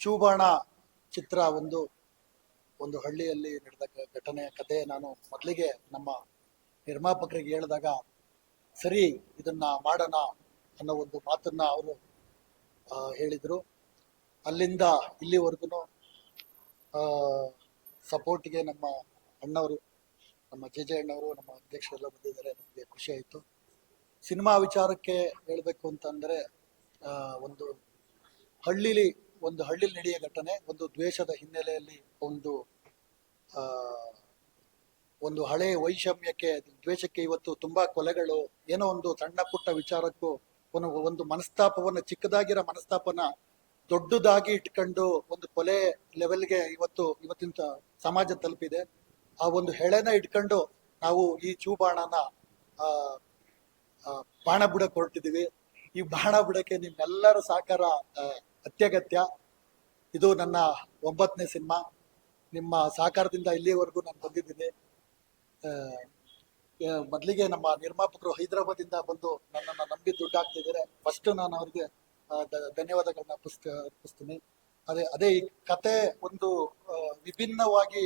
ಚೂಬಾಣ ಚಿತ್ರ ಒಂದು ಒಂದು ಹಳ್ಳಿಯಲ್ಲಿ ನಡೆದ ಘಟನೆ ಕತೆ ನಾನು ಮೊದಲಿಗೆ ನಮ್ಮ ನಿರ್ಮಾಪಕರಿಗೆ ಹೇಳಿದಾಗ, ಸರಿ, ಇದನ್ನ ಮಾಡೋಣ ಅನ್ನೋ ಒಂದು ಮಾತನ್ನ ಅವರು ಹೇಳಿದ್ರು. ಅಲ್ಲಿಂದ ಇಲ್ಲಿವರೆಗೂ ಸಪೋರ್ಟ್ಗೆ ನಮ್ಮ ಅಣ್ಣವರು, ನಮ್ಮ ಜೆ ಜೆ ಅಣ್ಣವರು, ನಮ್ಮ ಅಧ್ಯಕ್ಷರೆಲ್ಲ ಬಂದಿದ್ದಾರೆ. ನಮಗೆ ಖುಷಿ ಆಯಿತು. ಸಿನಿಮಾ ವಿಚಾರಕ್ಕೆ ಹೇಳಬೇಕು ಅಂತಂದರೆ ಒಂದು ಹಳ್ಳಿಲಿ ಒಂದು ಹಳ್ಳಿಲಿ ನಡೆಯ ಘಟನೆ ಒಂದು ದ್ವೇಷದ ಹಿನ್ನೆಲೆಯಲ್ಲಿ ಒಂದು ಆ, ಒಂದು ಹಳೆ ವೈಷಮ್ಯಕ್ಕೆ ದ್ವೇಷಕ್ಕೆ ಇವತ್ತು ತುಂಬಾ ಕೊಲೆಗಳು. ಏನೋ ಒಂದು ಸಣ್ಣ ಪುಟ್ಟ ವಿಚಾರಕ್ಕೂ ಒಂದು ಒಂದು ಮನಸ್ತಾಪವನ್ನ ಚಿಕ್ಕದಾಗಿರೋ ಮನಸ್ತಾಪನ ದೊಡ್ಡದಾಗಿ ಇಟ್ಕೊಂಡು ಒಂದು ಕೊಲೆ ಲೆವೆಲ್ಗೆ ಇವತ್ತು ಇವತ್ತಿನ ಸಮಾಜ ತಲುಪಿದೆ. ಆ ಒಂದು ಹೆಳೆನ ಇಟ್ಕೊಂಡು ನಾವು ಈ ಚೂಬಾಣನ ಬಾಣನ ಬಾಣ ಬುಡಕ್ಕೆ ಹೊರಟಿದ್ದೀವಿ. ಈ ಬಾಣ ಬಿಡಕ್ಕೆ ನಿಮ್ಮೆಲ್ಲರ ಸಹಕಾರ ಅತ್ಯಗತ್ಯ. ಇದು ನನ್ನ ಒಂಬತ್ತನೇ ಸಿನಿಮಾ. ನಿಮ್ಮ ಸಹಕಾರದಿಂದ ಇಲ್ಲಿವರೆಗೂ ನಾನು ಬಂದಿದ್ದೀನಿ. ಮೊದಲಿಗೆ ನಮ್ಮ ನಿರ್ಮಾಪಕರು ಹೈದರಾಬಾದಿಂದ ಬಂದು ನನ್ನನ್ನು ನಂಬಿ ದುಡ್ಡು ಹಾಕ್ತಿದ್ದಾರೆ ಫಸ್ಟ್ ನಾನು ಅವ್ರಿಗೆ ಧನ್ಯವಾದಗಳನ್ನ ಅರ್ಪಿಸ್ತ ಅರ್ಪಿಸ್ತೀನಿ ಅದೇ ಅದೇ ಈ ಕತೆ ಒಂದು ವಿಭಿನ್ನವಾಗಿ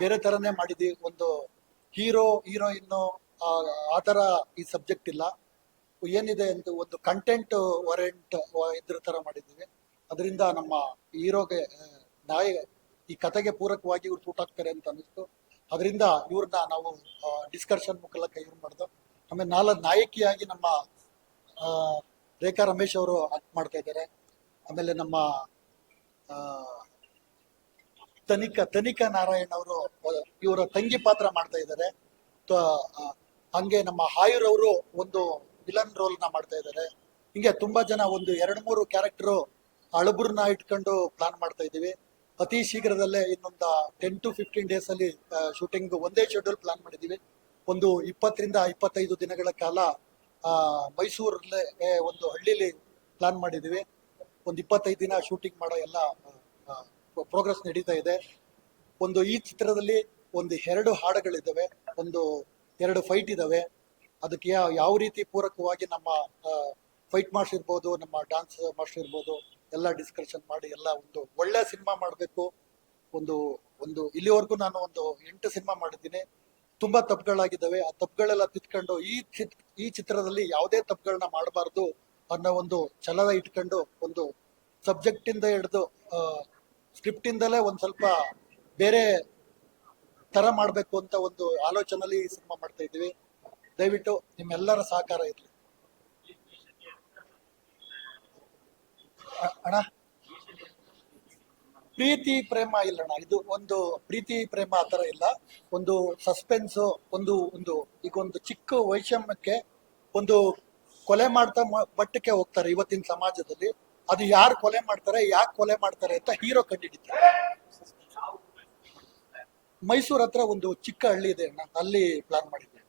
ಬೇರೆ ಥರನೇ ಮಾಡಿದ್ವಿ ಒಂದು ಹೀರೋ, ಹೀರೋಯಿನ್ನು ಆ ಥರ ಈ ಸಬ್ಜೆಕ್ಟ್ ಇಲ್ಲ. ಏನಿದೆ ಅಂತ ಒಂದು ಕಂಟೆಂಟ್ ವಾರೆಂಟ್ ಇದ್ರ ತರ ಮಾಡಿದ್ದೀವಿ. ಅದರಿಂದ ನಮ್ಮ ಹೀರೋಗೆ ನಾಯಿ, ಈ ಕತೆಗೆ ಪೂರಕವಾಗಿ ಇವ್ರು ಸೂಟ್ ಅಂತ ಅನಿಸ್ತು ಅದರಿಂದ ಇವ್ರನ್ನ ನಾವು ಡಿಸ್ಕಷನ್ ಮುಖಲಕ ಇವ್ರು ಮಾಡ್ದು, ಆಮೇಲೆ ನಾಲ್ಕು ನಾಯಕಿಯಾಗಿ ನಮ್ಮ ರೇಖಾ ರಮೇಶ್ ಅವರು ಆಕ್ಟ್ ಮಾಡ್ತಾ ಇದ್ದಾರೆ. ಆಮೇಲೆ ನಮ್ಮ ತನಿಕಾ ತನಿಕಾ ನಾರಾಯಣ್ ಅವರು ಇವರ ತಂಗಿ ಪಾತ್ರ ಮಾಡ್ತಾ ಇದ್ದಾರೆ. ಹಂಗೆ ನಮ್ಮ ಹಾಯುರ್ ಅವರು ಒಂದು ವಿಲನ್ ರೋಲ್ನ ಮಾಡ್ತಾ ಇದ್ದಾರೆ. ಹಿಂಗೆ ತುಂಬಾ ಜನ ಒಂದು ಎರಡು ಮೂರು ಕ್ಯಾರೆಕ್ಟರ್ ಅಳಬುರ್ನ ಇಟ್ಕೊಂಡು ಪ್ಲಾನ್ ಮಾಡ್ತಾ ಇದೀವಿ ಅತಿ ಶೀಘ್ರದಲ್ಲೇ ಇನ್ನೊಂದು ಟೆನ್ ಟು ಫಿಫ್ಟೀನ್ ಡೇಸ್ ಅಲ್ಲಿ ಶೂಟಿಂಗ್ ಒಂದೇ ಶೆಡ್ಯೂಲ್ ಪ್ಲಾನ್ ಮಾಡಿದೀವಿ ಒಂದು ಇಪ್ಪತ್ತರಿಂದ ಇಪ್ಪತ್ತೈದು ದಿನಗಳ ಕಾಲ ಮೈಸೂರಲ್ಲೇ ಒಂದು ಹಳ್ಳಿಲಿ ಪ್ಲಾನ್ ಮಾಡಿದೀವಿ ಒಂದು ಇಪ್ಪತ್ತೈದು ದಿನ ಶೂಟಿಂಗ್ ಮಾಡೋ ಎಲ್ಲ ಪ್ರೋಗ್ರೆಸ್ ನಡೀತಾ ಇದೆ. ಒಂದು ಈ ಚಿತ್ರದಲ್ಲಿ ಒಂದು ಎರಡು ಹಾಡುಗಳಿದ್ದಾವೆ. ಒಂದು ಎರಡು ಫೈಟ್ ಇದಾವೆ ಅದಕ್ಕೆ ಯಾವ ರೀತಿ ಪೂರಕವಾಗಿ ನಮ್ಮ ಫೈಟ್ ಮಾಸ್ಟರ್ ಇರ್ಬೋದು, ನಮ್ಮ ಡಾನ್ಸ್ ಮಾಸ್ಟರ್ ಇರ್ಬೋದು, ಎಲ್ಲ ಡಿಸ್ಕಷನ್ ಮಾಡಿ ಎಲ್ಲ ಒಂದು ಒಳ್ಳೆ ಸಿನಿಮಾ ಮಾಡಬೇಕು. ಒಂದು ಒಂದು ಇಲ್ಲಿವರೆಗೂ ನಾನು ಒಂದು ಎಂಟು ಸಿನಿಮಾ ಮಾಡಿದ್ದೀನಿ. ತುಂಬಾ ತಪ್ಪುಗಳಾಗಿದ್ದಾವೆ. ಆ ತಪ್ಪುಗಳೆಲ್ಲ ತಿದ್ಕೊಂಡು ಈ ಚಿತ್, ಈ ಚಿತ್ರದಲ್ಲಿ ಯಾವುದೇ ತಪ್ಪುಗಳನ್ನ ಮಾಡಬಾರ್ದು ಅನ್ನೋ ಒಂದು ಛಲದ ಇಟ್ಕೊಂಡು ಒಂದು ಸಬ್ಜೆಕ್ಟ್ ಇಂದ ಹಿಡಿದು ಸ್ಕ್ರಿಪ್ಟ್ ಇಂದಲೇ ಒಂದು ಸ್ವಲ್ಪ ಬೇರೆ ತರ ಮಾಡಬೇಕು ಅಂತ ಒಂದು ಆಲೋಚನೆಯಲ್ಲಿ ಈ ಸಿನಿಮಾ ಮಾಡ್ತಾ ಇದ್ದೀವಿ. ದಯವಿಟ್ಟು ನಿಮ್ಮೆಲ್ಲರ ಸಹಕಾರ ಇರಲಿ. ಅಣ್ಣ? ಪ್ರೀತಿ, ಪ್ರೇಮ ಇಲ್ಲಣ್ಣ ಇದು ಒಂದು ಪ್ರೀತಿ, ಪ್ರೇಮ ಆ ಥರ ಇಲ್ಲ. ಒಂದು ಸಸ್ಪೆನ್ಸ್ ಒಂದು ಒಂದು, ಈಗ ಒಂದು ಚಿಕ್ಕ ವೈಷಮ್ಯಕ್ಕೆ ಒಂದು ಕೊಲೆ ಮಾಡ್ತಾ ಬಟ್ಟಕ್ಕೆ ಹೋಗ್ತಾರೆ ಇವತ್ತಿನ ಸಮಾಜದಲ್ಲಿ. ಅದು ಯಾರು ಕೊಲೆ ಮಾಡ್ತಾರೆ, ಯಾಕೆ ಕೊಲೆ ಮಾಡ್ತಾರೆ ಅಂತ ಹೀರೋ ಕಂಡುಹಿಡಿತಾರೆ. ಮೈಸೂರ್ ಹತ್ರ ಒಂದು ಚಿಕ್ಕ ಹಳ್ಳಿ ಇದೆ ಅಣ್ಣ. ಅಲ್ಲಿ ಪ್ಲಾನ್ ಮಾಡಿದ್ದೆ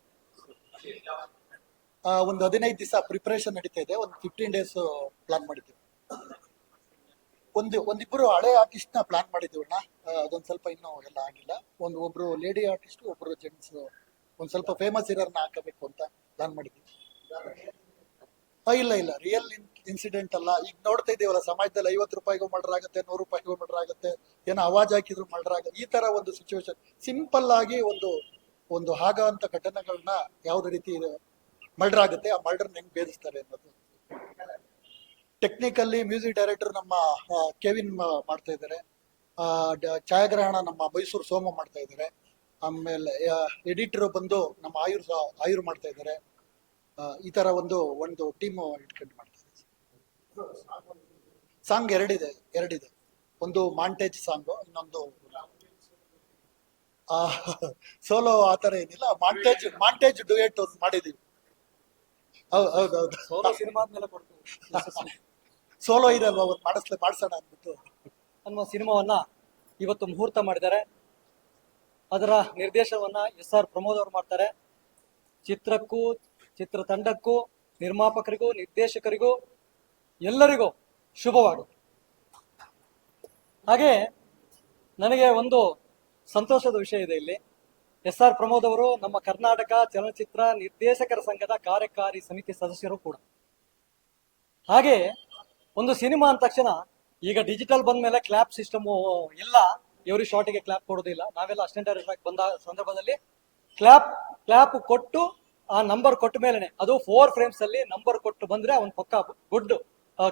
ಒಂದು ಹದಿನೈದು ದಿವಸ ಪ್ರಿಪರೇಷನ್ ನಡೀತಾ ಇದೆ. ಒಂದು ಫಿಫ್ಟೀನ್ ಡೇಸ್ ಪ್ಲಾನ್ ಮಾಡಿದ್ದೀವಿ. ಒಂದು, ಒಂದಿಬ್ರು ಹಳೆ ಆರ್ಟಿಸ್ಟ್ನ ಪ್ಲಾನ್ ಮಾಡಿದ್ವಿ ಅದೊಂದು ಸ್ವಲ್ಪ ಇನ್ನೂ ಎಲ್ಲ ಆಗಿಲ್ಲ. ಒಂದು ಒಬ್ರು ಲೇಡಿ ಆರ್ಟಿಸ್ಟ್ ಒಬ್ರು ಜೆಂಟ್ಸ್ ಒಂದ್ ಸ್ವಲ್ಪ ಫೇಮಸ್ ಇರೋರ್ನ ಹಾಕಬೇಕು ಅಂತ ಪ್ಲಾನ್ ಮಾಡಿದ್ದೀವಿ. ಇಲ್ಲ ಇಲ್ಲ. ರಿಯಲ್ ಇನ್ಸಿಡೆಂಟ್ ಅಲ್ಲ. ಈಗ ನೋಡ್ತಾ ಇದೀವಲ್ಲ, ಸಮಾಜದಲ್ಲಿ ಐವತ್ತು ರೂಪಾಯಿಗೂ ಮರ್ಡರ್ ಆಗುತ್ತೆ, ನೂರು ರೂಪಾಯಿಗೂ ಮರ್ಡರ್ ಆಗುತ್ತೆ, ಏನೋ ಅವಾಜ್ ಹಾಕಿದ್ರು ಮರ್ಡರ್ ಆಗುತ್ತೆ, ಈ ತರ ಒಂದು ಸಿಚುವೇಶನ್ ಸಿಂಪಲ್ ಆಗಿ ಒಂದು ಒಂದು ಹಾಗಂತ ಘಟನೆಗಳನ್ನ ಯಾವ್ದು ರೀತಿ ಮರ್ಡರ್ ಆಗುತ್ತೆ ಆ ಮರ್ಡರ್ ಹೆಂಗ್ ಭೇದಿಸ್ತಾರೆ ಅನ್ನೋದು. ಟೆಕ್ನಿಕಲ್ಲಿ ಮ್ಯೂಸಿಕ್ ಡೈರೆಕ್ಟರ್ ನಮ್ಮ ಕೆವಿನ್ ಮಾಡ್ತಾ ಇದ್ದಾರೆ. ಛಾಯಾಗ್ರಹಣ ನಮ್ಮ ಮೈಸೂರು ಸೋಮ ಮಾಡ್ತಾ ಇದ್ದಾರೆ. ಆಮೇಲೆ ಎಡಿಟರ್ ಬಂದು ನಮ್ಮ ಆಯುರ್ ಆಯುರ್ ಮಾಡ್ತಾ ಇದ್ದಾರೆ. ಈ ತರ ಒಂದು ಒಂದು ಟೀಮ್ ಇಟ್ಕೊಂಡು ಮಾಡ್ತಾ ಇದ್ದಾರೆ. ಸಾಂಗ್ ಎರಡಿದೆ ಎರಡಿದೆ. ಒಂದು ಮಾಂಟೇಜ್ ಸಾಂಗ್ ಇನ್ನೊಂದು ಸೋಲೋ ಆ ತರ ಏನಿಲ್ಲ. ಮಾಂಟೇಜ್ ಮಾಂಟೇಜ್ ಡುಯೆಟ್ ಒಂದು ಮಾಡಿದೀವಿ. ಹೌದು ಹೌದು ಹೌದು. ಸೋಲೋ ಕೊಡ್ತೀವಿ. ಸೋಲೋ ಇರಲ್ವಾ ಒಂದು ಮಾಡಿಸ್ಲೆ ಮಾಡಿಸೋಣ ಅಂದ್ಬಿಟ್ಟು. ಅನ್ನುವ ಸಿನಿಮಾವನ್ನ ಇವತ್ತು ಮುಹೂರ್ತ ಮಾಡಿದ್ದಾರೆ. ಅದರ ನಿರ್ದೇಶವನ್ನ ಎಸ್ ಆರ್ ಪ್ರಮೋದ್ ಅವರು ಮಾಡ್ತಾರೆ. ಚಿತ್ರಕ್ಕೂ ಚಿತ್ರತಂಡಕ್ಕೂ ನಿರ್ಮಾಪಕರಿಗೂ ನಿರ್ದೇಶಕರಿಗೂ ಎಲ್ಲರಿಗೂ ಶುಭವಾಗಲಿ ಹಾಗೆ ನನಗೆ ಒಂದು ಸಂತೋಷದ ವಿಷಯ ಇದೆ ಇಲ್ಲಿ. ಎಸ್ ಆರ್ ಪ್ರಮೋದ್ ಅವರು ನಮ್ಮ ಕರ್ನಾಟಕ ಚಲನಚಿತ್ರ ನಿರ್ದೇಶಕರ ಸಂಘದ ಕಾರ್ಯಕಾರಿ ಸಮಿತಿ ಸದಸ್ಯರು ಕೂಡ. ಹಾಗೆ ಒಂದು ಸಿನಿಮಾ ಅಂದ ತಕ್ಷಣ ಈಗ ಡಿಜಿಟಲ್ ಬಂದ ಮೇಲೆ ಕ್ಲಾಪ್ ಸಿಸ್ಟಮ್ ಇಲ್ಲ. ಇವರು ಶಾರ್ಟಿಗೆ ಕ್ಲಾಪ್ ಕೊಡೋದಿಲ್ಲ ನಾವೆಲ್ಲ ಅಸಿಸ್ಟೆಂಟ್ ಡೈರೆಕ್ಟರ್ ಬಂದ ಸಂದರ್ಭದಲ್ಲಿ ಕ್ಲಾಪ್ ಕ್ಲಾಪ್ ಕೊಟ್ಟು ಆ ನಂಬರ್ ಕೊಟ್ಟ ಮೇಲೆ ಅದು ಫೋರ್ ಫ್ರೇಮ್ಸ್ ಅಲ್ಲಿ ನಂಬರ್ ಕೊಟ್ಟು ಬಂದ್ರೆ ಅವನ್ ಪಕ್ಕ ಗುಡ್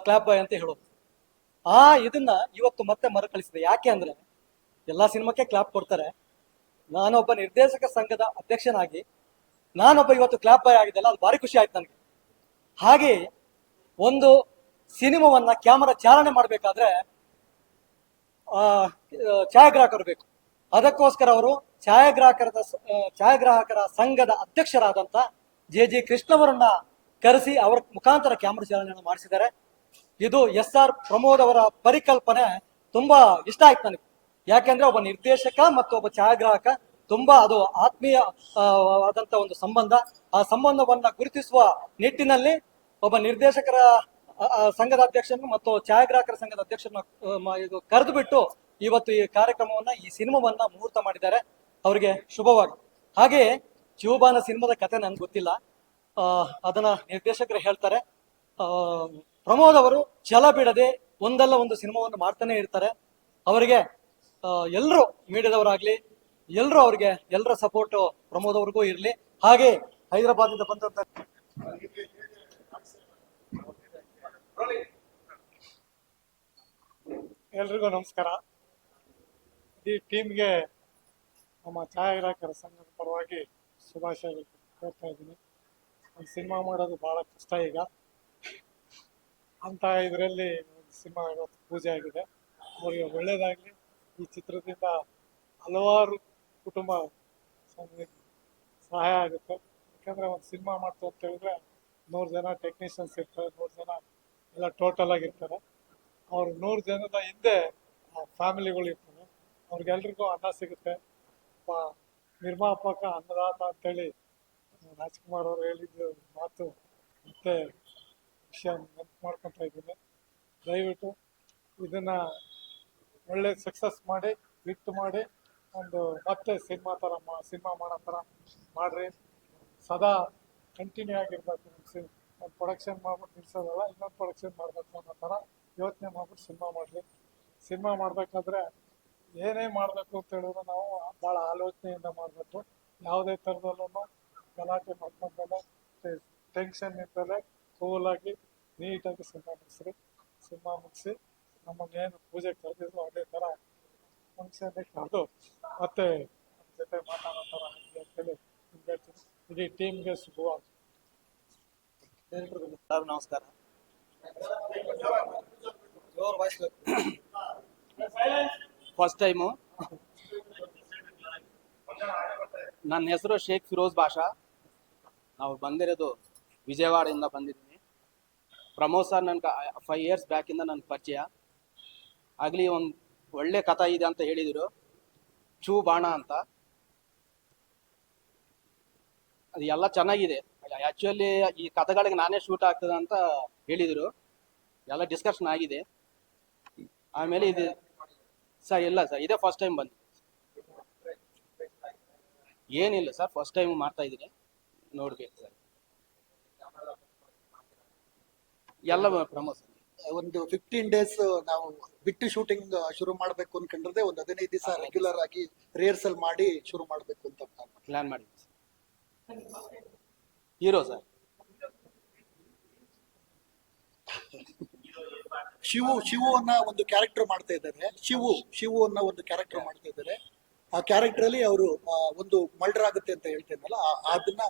ಕ್ಲಾಪ್ ಬಾಯ್ ಅಂತ ಹೇಳೋದು. ಆ ಇದನ್ನ ಇವತ್ತು ಮತ್ತೆ ಮರುಕಳಿಸಿದೆ. ಯಾಕೆ ಅಂದ್ರೆ ಎಲ್ಲಾ ಸಿನಿಮಾಕ್ಕೆ ಕ್ಲಾಪ್ ಕೊಡ್ತಾರೆ. ನಾನೊಬ್ಬ ನಿರ್ದೇಶಕ ಸಂಘದ ಅಧ್ಯಕ್ಷನಾಗಿ, ನಾನೊಬ್ಬ ಇವತ್ತು ಕ್ಲಾಪ್ ಬಾಯ್ ಆಗಿದ್ದಲ್ಲ ಅದು ಭಾರಿ ಖುಷಿ ಆಯ್ತು ನನಗೆ. ಹಾಗೆ ಒಂದು ಸಿನಿಮಾವನ್ನ ಕ್ಯಾಮರಾ ಚಾಲನೆ ಮಾಡಬೇಕಾದ್ರೆ ಛಾಯಾಗ್ರಾಹಕರು ಬೇಕು. ಅದಕ್ಕೋಸ್ಕರ ಅವರು ಛಾಯಾಗ್ರಾಹಕರದ ಛಾಯಾಗ್ರಾಹಕರ ಸಂಘದ ಅಧ್ಯಕ್ಷರಾದಂತ ಜೆ ಜಿ ಕೃಷ್ಣವರನ್ನ ಕರೆಸಿ ಅವರ ಮುಖಾಂತರ ಕ್ಯಾಮರಾ ಚಾಲನೆಯನ್ನು ಮಾಡಿಸಿದ್ದಾರೆ. ಇದು ಎಸ್ ಆರ್ ಪ್ರಮೋದ್ ಅವರ ಪರಿಕಲ್ಪನೆ ತುಂಬಾ ಇಷ್ಟ ಆಯ್ತು ನನಗೆ. ಯಾಕೆಂದ್ರೆ ಒಬ್ಬ ನಿರ್ದೇಶಕ ಮತ್ತು ಒಬ್ಬ ಛಾಯಾಗ್ರಾಹಕ ತುಂಬಾ ಅದು ಆತ್ಮೀಯ ಆದಂತ ಒಂದು ಸಂಬಂಧ. ಆ ಸಂಬಂಧವನ್ನ ಗುರುತಿಸುವ ನಿಟ್ಟಿನಲ್ಲಿ ಒಬ್ಬ ನಿರ್ದೇಶಕರ ಸಂಘದ ಅಧ್ಯಕ್ಷರನ್ನು ಮತ್ತು ಛಾಯಾಗ್ರಾಹಕರ ಸಂಘದ ಅಧ್ಯಕ್ಷರನ್ನ ಇದು ಕರೆದು ಬಿಟ್ಟು ಇವತ್ತು ಈ ಕಾರ್ಯಕ್ರಮವನ್ನ, ಈ ಸಿನಿಮಾವನ್ನ ಮುಹೂರ್ತ ಮಾಡಿದ್ದಾರೆ. ಅವರಿಗೆ ಶುಭವಾಗಿ ಹಾಗೆ ಶಿವಬಾನ ಸಿನಿಮಾದ ಕತೆ ನನ್ಗೆ ಗೊತ್ತಿಲ್ಲ. ಅದನ್ನ ನಿರ್ದೇಶಕರು ಹೇಳ್ತಾರೆ. ಪ್ರಮೋದ್ ಅವರು ಛಲ ಬಿಡದೆ ಒಂದಲ್ಲ ಒಂದು ಸಿನಿಮಾವನ್ನು ಮಾಡ್ತಾನೆ ಇರ್ತಾರೆ. ಅವರಿಗೆ ಎಲ್ಲರೂ ಮೀಡಿಯಾದವರಾಗ್ಲಿ ಎಲ್ಲರೂ ಅವ್ರಿಗೆ ಎಲ್ಲರ ಸಪೋರ್ಟ್ ಪ್ರಮೋದ್ ಅವ್ರಿಗೂ ಇರಲಿ. ಹಾಗೆ ಹೈದರಾಬಾದಿಂದ ಬಂದಂತ ಎಲ್ರಿಗೂ ನಮಸ್ಕಾರ. ಈ ಟೀಮ್ಗೆ ನಮ್ಮ ಛಾಯಾಗ್ರಾಹಕರ ಸಂಘದ ಪರವಾಗಿ ಶುಭಾಶಯ ಕೋರ್ತಾ ಇದ್ದೀನಿ. ಒಂದು ಸಿನಿಮಾ ಮಾಡೋದು ಭಾಳ ಕಷ್ಟ ಈಗ. ಅಂತ ಇದರಲ್ಲಿ ಸಿನಿಮಾ ಇವತ್ತು ಪೂಜೆ ಆಗಿದೆ. ಅವರಿಗೆ ಒಳ್ಳೆಯದಾಗಲಿ ಈ ಚಿತ್ರದಿಂದ ಹಲವಾರು ಕುಟುಂಬ ಸಹಾಯ ಆಗುತ್ತೆ. ಯಾಕಂದರೆ ಒಂದು ಸಿನಿಮಾ ಮಾಡ್ತು ಅಂತ ಹೇಳಿದ್ರೆ ನೂರು ಜನ ಟೆಕ್ನಿಷಿಯನ್ಸ್ ಇರ್ತಾರೆ, ನೂರು ಜನ ಎಲ್ಲ ಟೋಟಲ್ ಆಗಿರ್ತಾರೆ. ಅವ್ರು ನೂರು ಜನದ ಹಿಂದೆ ಫ್ಯಾಮಿಲಿಗಳು ಇರ್ತವೆ ಅವ್ರಿಗೆಲ್ರಿಗೂ ಅನ್ನ ಸಿಗುತ್ತೆ. ನಿರ್ಮಾಪಕ ಅನ್ನದಾತ ಅಂತೇಳಿ ರಾಜ್ಕುಮಾರ್ ಅವರು ಹೇಳಿದ್ದು ಮಾತು ಮತ್ತೆ ವಿಷಯ ನೆನಪು ಮಾಡ್ಕೊತಾ ಇದ್ದೀನಿ. ದಯವಿಟ್ಟು ಇದನ್ನ ಒಳ್ಳೆ ಸಕ್ಸಸ್ ಮಾಡಿ ಹಿಟ್ ಮಾಡಿ, ಒಂದು ಮತ್ತೆ ಸಿನಿಮಾ ಥರ ಮಾ ಸಿನಿಮಾ ಮಾಡೋ ಥರ ಮಾಡಿರಿ. ಸದಾ ಕಂಟಿನ್ಯೂ ಆಗಿರ್ಬೇಕು ಒಂದು ಪ್ರೊಡಕ್ಷನ್ ಮಾಡ್ಬಿಟ್ಟು ನಿಲ್ಸೋದಲ್ಲ, ಇನ್ನೊಂದು ಪ್ರೊಡಕ್ಷನ್ ಮಾಡಬೇಕು ಅನ್ನೋ ಥರ ಯೋಚನೆ ಮಾಡ್ಬಿಟ್ಟು ಸಿನಿಮಾ ಮಾಡಿರಿ. ಸಿನಿಮಾ ಮಾಡಬೇಕಾದ್ರೆ ಏನೇ ಮಾಡಬೇಕು ಅಂತ ಹೇಳಿದ್ರೆ ನಾವು ಭಾಳ ಆಲೋಚನೆಯಿಂದ ಮಾಡಬೇಕು. ಯಾವುದೇ ಥರದಲ್ಲೂ ಗಲಾಟೆ ಮಾಡ್ಕೊಂಡಲ್ಲ ಟೆನ್ಷನ್ ಇದ್ದಲೇ ಕೂಲಾಗಿ ನೀಟಾಗಿ ಸಿನಿಮಾ ಮುಗಿಸ್ರಿ. ಸಿನಿಮಾ ಮುಗಿಸಿ ನಮ್ಮನ್ನೇನು ಪೂಜೆ ಕರೆದಿದ್ರು ಅದೇ ಥರ ಫಂಕ್ಷನ್ಗೆ ಕರೆದು ಮತ್ತೆ ನಮ್ಮ ಜೊತೆ ಮಾತಾಡೋ ಥರ ಆಗಲಿ ಅಂತೇಳಿ ನಿಮ್ಗೆ ಹೇಳ್ತೀನಿ. ಇಡೀ ಟೀಮ್ಗೆ ಶುಭವಾಗಿ ಎಲ್ರಿಗೂ ಸರ್, ನಮಸ್ಕಾರ. ಜೋರ್ voice ಬೇಕು. ಫಸ್ಟ್ ಟೈಮು ನನ್ನ ಹೆಸರು ಶೇಖ್ ಫಿರೋಜ್ ಬಾಷಾ. ನಾವು ಬಂದಿರೋದು ವಿಜಯವಾಡದಿಂದ ಬಂದಿದ್ದೀನಿ. ಪ್ರಮೋದ್ ಸರ್, ನನ್ಗೆ ಫೈವ್ ಇಯರ್ಸ್ ಬ್ಯಾಕಿಂದ ನನ್ನ ಪರಿಚಯ. ಆಗಲಿ ಒಂದು ಒಳ್ಳೆ ಕಥಾ ಇದೆ ಅಂತ ಹೇಳಿದರು. ಚೂ ಬಾಣ ಅಂತ. ಅದು ಎಲ್ಲ ಚೆನ್ನಾಗಿದೆ. ಆ್ಯಕ್ಚುಲಿ ಈ ಕಥೆಗಳಿಗೆ ನಾನೇ ಶೂಟ್ ಆಗ್ತದೆ ಅಂತ ಹೇಳಿದರು. ಎಲ್ಲ ಡಿಸ್ಕಷನ್ ಆಗಿದೆ. ಆಮೇಲೆ ಇದು ಸರ್ ಇಲ್ಲ ಸರ್ ಇದೇ ಫಸ್ಟ್ ಟೈಮ್ ಬಂದು ಏನಿಲ್ಲ ಸರ್ ಫಸ್ಟ್ ಟೈಮ್ ಮಾಡ್ತಾ ಇದ್ದೀನಿ. ನೋಡ್ಬೇಕು ಸರ್. ಎಲ್ಲ ಪ್ರಮೋದ್ ಒಂದು ಫಿಫ್ಟೀನ್ ಡೇಸ್ ನಾವು ಬಿಟ್ಟು ಶೂಟಿಂಗ್ ಶುರು ಮಾಡ್ಬೇಕು ಅನ್ಕೊಂಡ್ರೆ ಒಂದು ಹದಿನೈದು ದಿವಸ ರೆಗ್ಯುಲರ್ ಆಗಿ ರಿಹರ್ಸಲ್ ಮಾಡಿ ಶುರು ಮಾಡ್ಬೇಕು ಅಂತ ಪ್ಲಾನ್ ಮಾಡಿ ಹೀರೋ ಸರ್. ಶಿವು ಶಿವು ಅನ್ನೋ ಒಂದು ಕ್ಯಾರೆಕ್ಟರ್ ಮಾಡ್ತಾ ಇದ್ದಾರೆ. ಶಿವು ಶಿವು ಅನ್ನ ಒಂದು ಕ್ಯಾರೆಕ್ಟರ್ ಮಾಡ್ತಾ ಇದ್ದಾರೆ. ಆ ಕ್ಯಾರೆಕ್ಟರ್ ಅಲ್ಲಿ ಅವರು ಒಂದು ಮರ್ಡರ್ ಆಗುತ್ತೆ ಅಂತ ಹೇಳ್ತೇನಲ್ಲ ಅದನ್ನ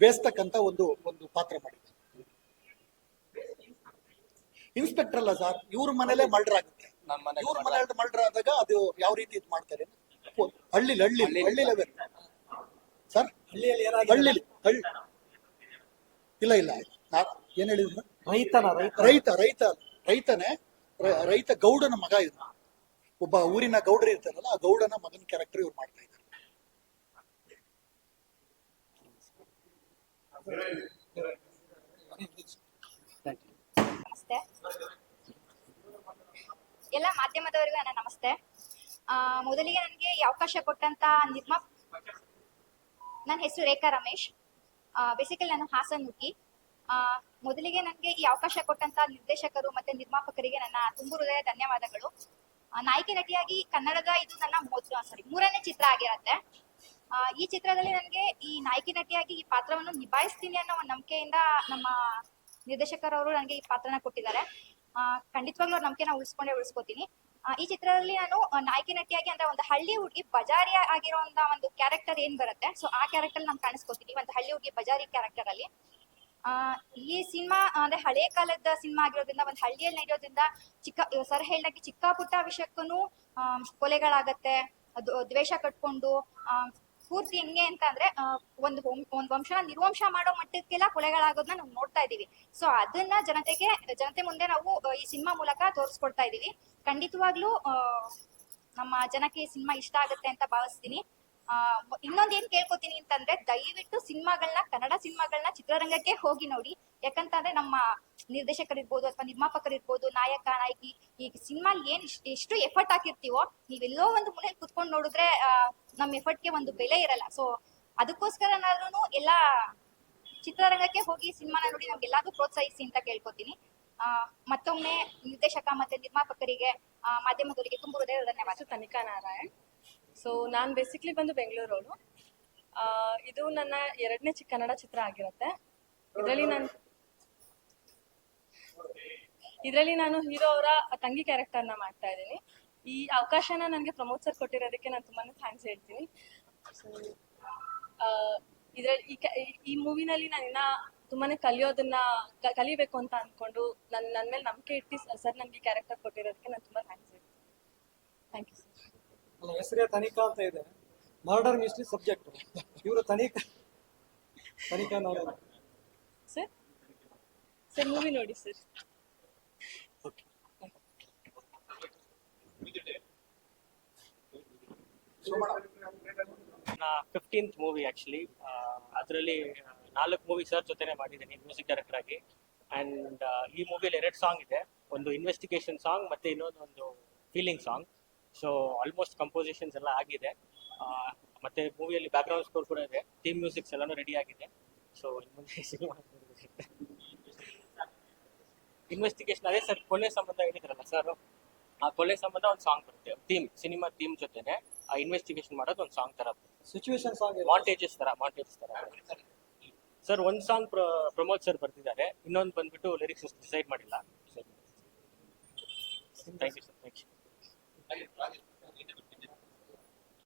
ಬೇಸ್ತಕ್ಕಂತ ಒಂದು ಒಂದು ಪಾತ್ರ ಮಾಡಿದ್ದಾರೆ. ಇನ್ಸ್ಪೆಕ್ಟರ್ ಅಲ್ಲ ಸರ್ ಇವ್ರ ಮನೇಲೆ ಮರ್ಡರ್ ಆಗುತ್ತೆ. ನನ್ನ ಮನೆ ಇವ್ರ ಮನೇಲಿ ಮರ್ಡರ್ ಆದಾಗ ಅದು ಯಾವ ರೀತಿ ಇದು ಮಾಡ್ತಾರೆ? ಹಳ್ಳಿ ಹಳ್ಳಿ ಹಳ್ಳಿ ಲೆವೆಲ್ ಸರ್ ಹಳ್ಳಿಯಲ್ಲಿ ಏನಾದ್ರು ಹಳ್ಳಿಲಿ ಹಳ್ಳಿ. ಇಲ್ಲ ಇಲ್ಲ. ನಾ- ಏನ್ ಹೇಳಿದ್ರು ರೈತನ ರೈತ ರೈತ ರೈತ ರೈತನೇ. ರೈತ ಗೌಡನ ಮಗ ಇದು ಒಬ್ಬ ಊರಿನ ಗೌಡರು ಇರ್ತಾರಲ್ಲ ಆ ಗೌಡನ ಮಗನ ಕ್ಯಾರೆಕ್ಟರ್ ಇವ್ರು ಮಾಡ್ತಾ ಇದ್ದಾರೆ ಥ್ಯಾಂಕ್ ಯು ನಮಸ್ತೆ ಎಲ್ಲ ಮಾಧ್ಯಮದವರಿಗೂ ನನ್ನ ನಮಸ್ತೆ. ಆ, ಮೊದಲಿಗೆ ನನಗೆ ಈ ಅವಕಾಶ ಕೊಟ್ಟಂತ ನಿರ್ಮಾ ನನ್ನ ಹೆಸರು ರೇಖಾ ರಮೇಶ್. ಬೇಸಿಕಲಿ ನಾನು ಹಾಸನ್ ಆ, ಮೊದಲಿಗೆ ನನಗೆ ಈ ಅವಕಾಶ ಕೊಟ್ಟಂತ ನಿರ್ದೇಶಕರು ಮತ್ತೆ ನಿರ್ಮಾಪಕರಿಗೆ ನನ್ನ ತುಂಬು ಹೃದಯ ಧನ್ಯವಾದಗಳು. ಆ, ನಾಯಕಿ ನಟಿಯಾಗಿ ಕನ್ನಡದ ಇದು ನನ್ನ ಮೊದಲು ಸಾರಿ ಮೂರನೇ ಚಿತ್ರ ಆಗಿರತ್ತೆ. ಆ, ಈ ಚಿತ್ರದಲ್ಲಿ ನನಗೆ ಈ ನಾಯಕಿ ನಟಿಯಾಗಿ ಈ ಪಾತ್ರವನ್ನು ನಿಭಾಯಿಸ್ತೀನಿ ಅನ್ನೋ ಒಂದು ನಂಬಿಕೆಯಿಂದ ನಮ್ಮ ನಿರ್ದೇಶಕರವರು ನನಗೆ ಈ ಪಾತ್ರನ ಕೊಟ್ಟಿದ್ದಾರೆ. ಆ, ಖಂಡಿತವಾಗ್ಲೂ ನಂಬಿಕೆನ ಉಳಿಸ್ಕೊಂಡೇ ಉಳಿಸ್ಕೋತೀನಿ. ಈ ಚಿತ್ರದಲ್ಲಿ ನಾನು ನಾಯಕಿ ನಟಿಯಾಗಿ ಅಂದ್ರೆ ಒಂದು ಹಳ್ಳಿ ಹುಡುಗಿ ಬಜಾರಿ ಆಗಿರುವಂತ ಒಂದು ಕ್ಯಾರೆಕ್ಟರ್ ಏನ್ ಬರುತ್ತೆ? ಸೊ ಆ ಕ್ಯಾರೆಕ್ಟರ್ ನಾನು ಕಾಣಿಸ್ಕೊತೀನಿ. ಒಂದು ಹಳ್ಳಿ ಹುಡುಗಿ ಬಜಾರಿ ಕ್ಯಾರೆಕ್ಟರ್ ಅಲ್ಲಿ. ಈ ಸಿನಿಮಾ, ಅಂದ್ರೆ ಹಳೆ ಕಾಲದ ಸಿನಿಮಾ ಆಗಿರೋದ್ರಿಂದ, ಒಂದು ಹಳ್ಳಿಯಲ್ಲಿ ನಡೆಯೋದ್ರಿಂದ ಚಿಕ್ಕ, ಸರ್ ಹೇಳ್ದಾಗೆ ಚಿಕ್ಕ ಪುಟ್ಟ ವಿಷಯಕ್ಕೂ ಕೊಲೆಗಳಾಗತ್ತೆ ದ್ವೇಷ ಕಟ್ಕೊಂಡು ಪೂರ್ತಿ ಹೆಂಗೆ ಅಂತ ಅಂದ್ರೆ ಒಂದು ಒಂದ್ ವಂಶನ ನಿರ್ವಂಶ ಮಾಡೋ ಮಟ್ಟಕ್ಕೆಲ್ಲ ಕೊಲೆಗಳಾಗೋದನ್ನ ನಾವು ನೋಡ್ತಾ ಇದೀವಿ ಸೊ ಅದನ್ನ ಜನತೆಗೆ, ಜನತೆ ಮುಂದೆ ನಾವು ಈ ಸಿನಿಮಾ ಮೂಲಕ ತೋರಿಸ್ಕೊಡ್ತಾ ಇದೀವಿ ಖಂಡಿತವಾಗ್ಲೂ ನಮ್ಮ ಜನಕ್ಕೆ ಈ ಸಿನಿಮಾ ಇಷ್ಟ ಆಗುತ್ತೆ ಅಂತ ಭಾವಿಸ್ತೀನಿ. ಇನ್ನೊಂದ್ ಏನ್ ಕೇಳ್ಕೊತೀನಿ ಅಂತಂದ್ರೆ, ದಯವಿಟ್ಟು ಸಿನಿಮಾಗಳನ್ನ ಕನ್ನಡ ಸಿನಿಮಾಗಳನ್ನ ಚಿತ್ರರಂಗಕ್ಕೆ ಹೋಗಿ ನೋಡಿ. ಯಾಕಂತಂದ್ರೆ ನಮ್ಮ ನಿರ್ದೇಶಕರಿರ್ಬೋದು ಅಥವಾ ನಿರ್ಮಾಪಕರಿರ್ಬೋದು ನಾಯಕ ನಾಯಕಿ ಈ ಸಿನಿಮಾ ಏನ್ ಎಷ್ಟು ಎಫರ್ಟ್ ಹಾಕಿರ್ತೀವೋ ನೀವೆಲ್ಲೋ ಒಂದು ಮುನೆ ಕುತ್ಕೊಂಡು ನೋಡಿದ್ರೆ ನಮ್ ನಮ್ಮ ಎಫರ್ಟ್ಗೆ ಒಂದು ಬೆಲೆ ಇರಲ್ಲ. ಸೊ ಅದಕ್ಕೋಸ್ಕರನಾದ್ರೂ ಎಲ್ಲ ಚಿತ್ರರಂಗಕ್ಕೆ ಹೋಗಿ ಸಿನಿಮಾನ ನೋಡಿ ನಮ್ಗೆಲ್ಲಾದ್ರೂ ಪ್ರೋತ್ಸಾಹಿಸಿ ಅಂತ ಕೇಳ್ಕೊತೀನಿ. ಆ, ಮತ್ತೊಮ್ಮೆ ನಿರ್ದೇಶಕ ಮತ್ತೆ ನಿರ್ಮಾಪಕರಿಗೆ ಮಾಧ್ಯಮದವರಿಗೆ ತುಂಬ ಹೃದಯ ಧನ್ಯವಾದ. ತನಿಕಾ ನಾರಾಯಣ್. ಸೊ ನಾನು ಬೇಸಿಕ್ಲಿ ಬಂದು ಬೆಂಗಳೂರವಳು. ಇದು ನನ್ನ ಎರಡನೇ ಕನ್ನಡ ಚಿತ್ರ ಆಗಿರುತ್ತೆ. ಇದರಲ್ಲಿ ನಾನು ಇದರಲ್ಲಿ ನಾನು ಹೀರೋ ಅವರ ತಂಗಿ ಕ್ಯಾರೆಕ್ಟರ್ನ ಮಾಡ್ತಾ ಇದ್ದೀನಿ. ಈ ಅವಕಾಶನ ನನಗೆ ಪ್ರಮೋದ್ ಸರ್ ಕೊಟ್ಟಿರೋದಕ್ಕೆ ನಾನು ತುಂಬಾನೇ ಥ್ಯಾಂಕ್ಸ್ ಹೇಳ್ತೀನಿ. ಸೊ ಇದರಲ್ಲಿ ಈ ಮೂವಿನಲ್ಲಿ ನಾನು ಇನ್ನ ತುಂಬಾನೇ ಕಲಿಯೋದನ್ನ ಕಲಿಬೇಕು ಅಂತ ಅನ್ಕೊಂಡು ನನ್ನ ನನ್ನ ಮೇಲೆ ನಂಬಿಕೆ ಇಟ್ಟು ಸರ್ ನನಗೆ ಕ್ಯಾರೆಕ್ಟರ್ ಕೊಟ್ಟಿರೋದಕ್ಕೆ ನಾನು ತುಂಬಾ ಥ್ಯಾಂಕ್ಸ್ ಹೇಳ್ತೀನಿ. ಥ್ಯಾಂಕ್ ಯು ಸರ್ ಹೆಸರೇ ತನಿಖಾ ಅಂತ ಇದೆ. ಮರ್ಡರ್ ಮಿಸ್ಟ್ರಿ ಸಬ್ಜೆಕ್ಟ್ ಇವರು Tanika Tanika sir sir movie ನೋಡಿ ಸರ್ ಫಿಫ್ಟೀನ್ತ್ ಮೂವಿ ಆ್ಯಕ್ಚುಲಿ ಅದರಲ್ಲಿ ನಾಲ್ಕು ಮೂವಿ ಸರ್ ಜೊತೆನೆ ಮಾಡಿದ್ದೀನಿ ಮ್ಯೂಸಿಕ್ ಡೈರೆಕ್ಟರ್ ಆಗಿ. ಆ್ಯಂಡ್ ಈ ಮೂವಿಯಲ್ಲಿ ಎರಡು ಸಾಂಗ್ ಇದೆ. ಒಂದು ಇನ್ವೆಸ್ಟಿಗೇಷನ್ ಸಾಂಗ್ ಮತ್ತು ಇನ್ನೊಂದು ಒಂದು feeling song so almost compositions ಎಲ್ಲ ಆಗಿದೆ. ಮತ್ತು ಮೂವಿಯಲ್ಲಿ ಬ್ಯಾಕ್ಗ್ರೌಂಡ್ ಸ್ಕೋರ್ ಕೂಡ ಇದೆ. ಥೀಮ್ ಮ್ಯೂಸಿಕ್ಸ್ ಎಲ್ಲಾನು ರೆಡಿ ಆಗಿದೆ. ಸೊ ಮುಂದೆ ಸಿನಿಮಾ ಇನ್ವೆಸ್ಟಿಗೇಷನ್ ಅದೇ ಸರ್ ಕೊಲೆ ಸಂಬಂಧ ಹೇಳಿದ್ರಲ್ಲ ಸರ್ ಆ ಕೊಲೆ ಸಂಬಂಧ ಒಂದು ಸಾಂಗ್ ಬರುತ್ತೆ. ಥೀಮ್ ಸಿನಿಮಾ ಥೀಮ್ ಜೊತೆನೆ. ಇನ್ವೆಸ್ಟಿಗೇಷನ್ ಮಾಡೋದು ಒಂದು ಸಾಂಗ್ ತರ ಸಿಚುವೇಶನ್ ಸಾಂಗ್ ಮಾಂಟೇಜಸ್ ತರ ಮಾಂಟೇಜಸ್ ತರ. ಸರ್ ಒಂದ್ ಸಾಂಗ್ ಪ್ರಮೋದ್ ಸರ್ ಬರ್ತಿದ್ದಾರೆ ಇನ್ನೊಂದು ಬಂದ್ಬಿಟ್ಟು ಲಿರಿಕ್ಸ್ ಡಿಸೈಡ್ ಮಾಡಿಲ್ಲ. Thank you sir thank you